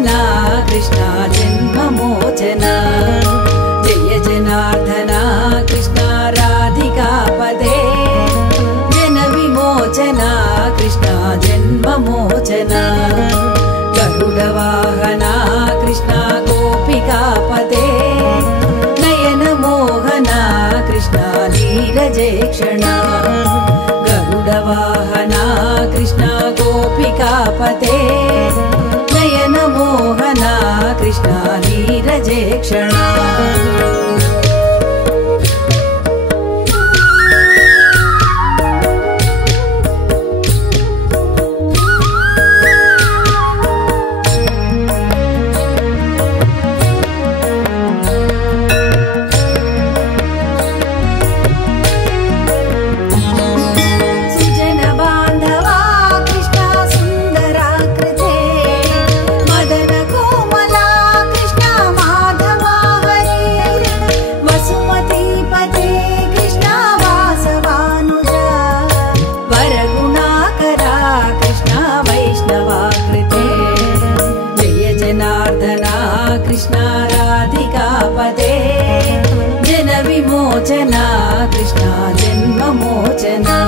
विमोचना कृष्णा जन्ममोचना जय जनार्दना कृष्णा राधिकापदे जन विमोचना कृष्णा जन्ममोचना गरुडवाहना कृष्णा गोपिकापदे नयन मोहना कृष्णा नीरजेक्षणा गरुडवाहना कृष्णा गोपिकापते नयन मोहना कृष्णा नीरजेक्षणा कृष्णा राधिकापदे जन विमोचना कृष्णा जन्ममोचना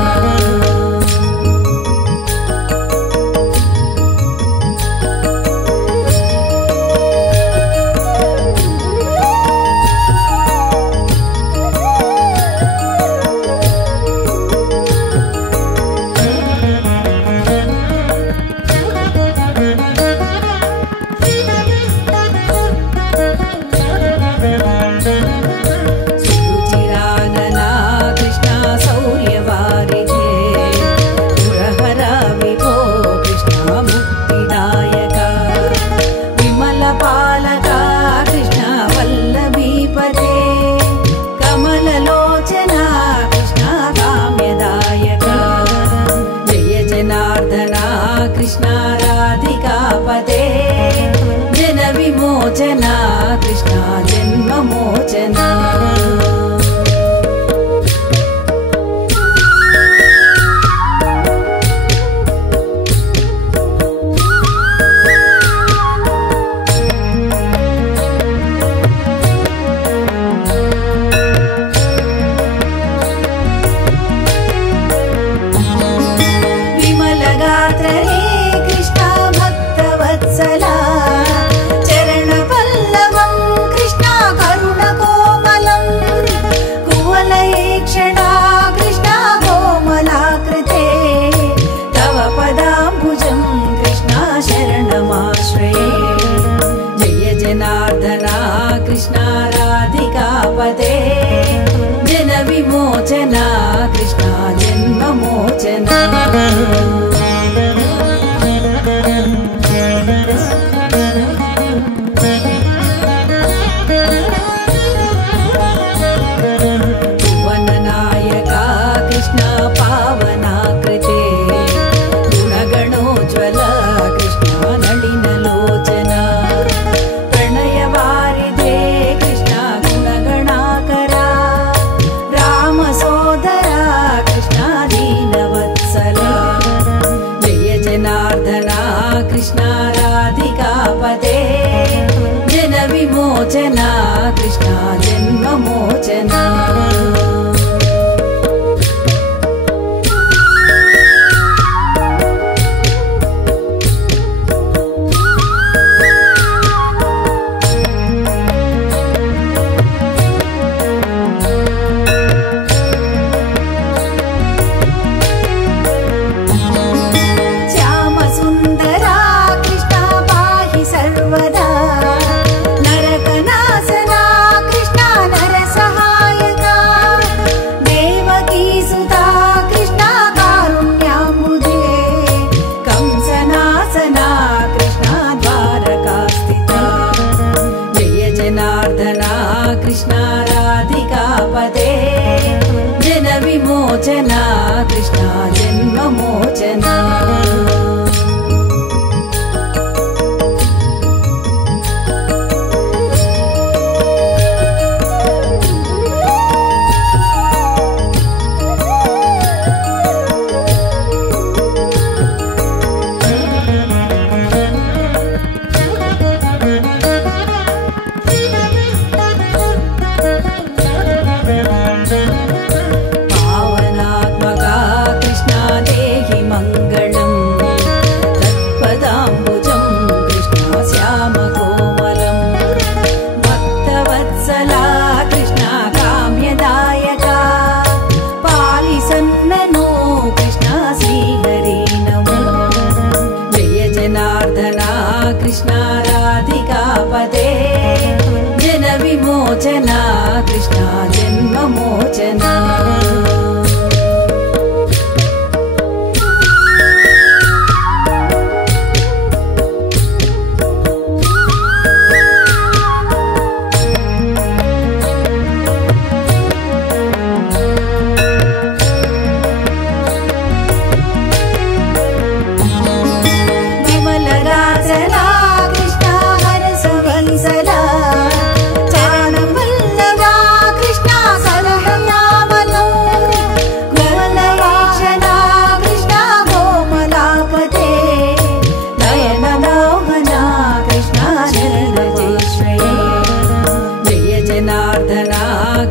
कृष्णा राधिकापदे जन विमोचना कृष्णा जन्ममोचना कृष्णा राधिकापदे जन विमोचना कृष्णा जन्ममोचना भुवननायका कृष्णा पावना कृते गुणगणोज्ज्वल कृष्णा नलिनलोचना कृष्णा राधिकापदे जन विमोचना कृष्णा जन्ममोचना कृष्णा राधिकापदे जन विमोचना कृष्णा जन्ममोचना कृष्णा राधिकापते जन विमोचना कृष्णा जन्ममोचना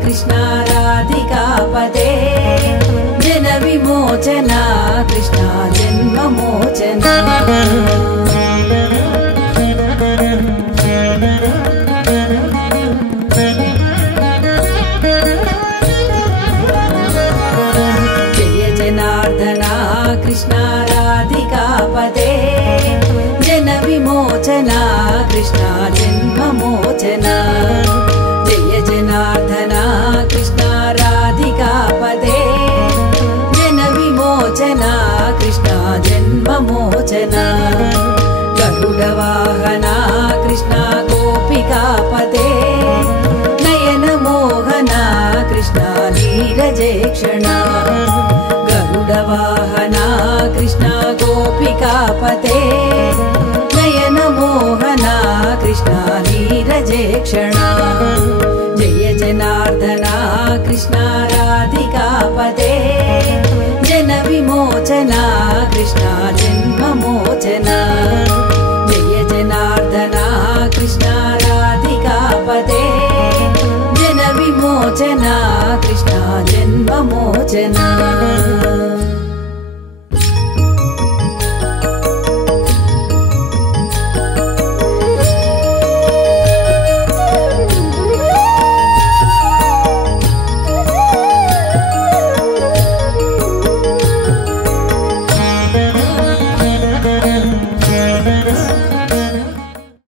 कृष्णा राधिकापते जन विमोचना कृष्णा जन्ममोचना जय जनार्दना कृष्णा राधिकापते जन विमोचना कृष्णा जन्ममोचना जय जनार्दना कृष्णा राधिकापते जन विमोचना कृष्णा जन्ममोचना गरुडवाहना कृष्णा गोपिकापते नयन मोहना कृष्णा नीरजेक्षणा गरुडवाहना कृष्णा गोपिकापते नयन मोहना कृष्णा नीरजेक्षणा जय जनार्दना कृष्णा राधिकापते जन विमोचना कृष्णा जन्ममोचना जय जनार्दना कृष्णा राधिकापते जन विमोचना कृष्णा जन्ममोचना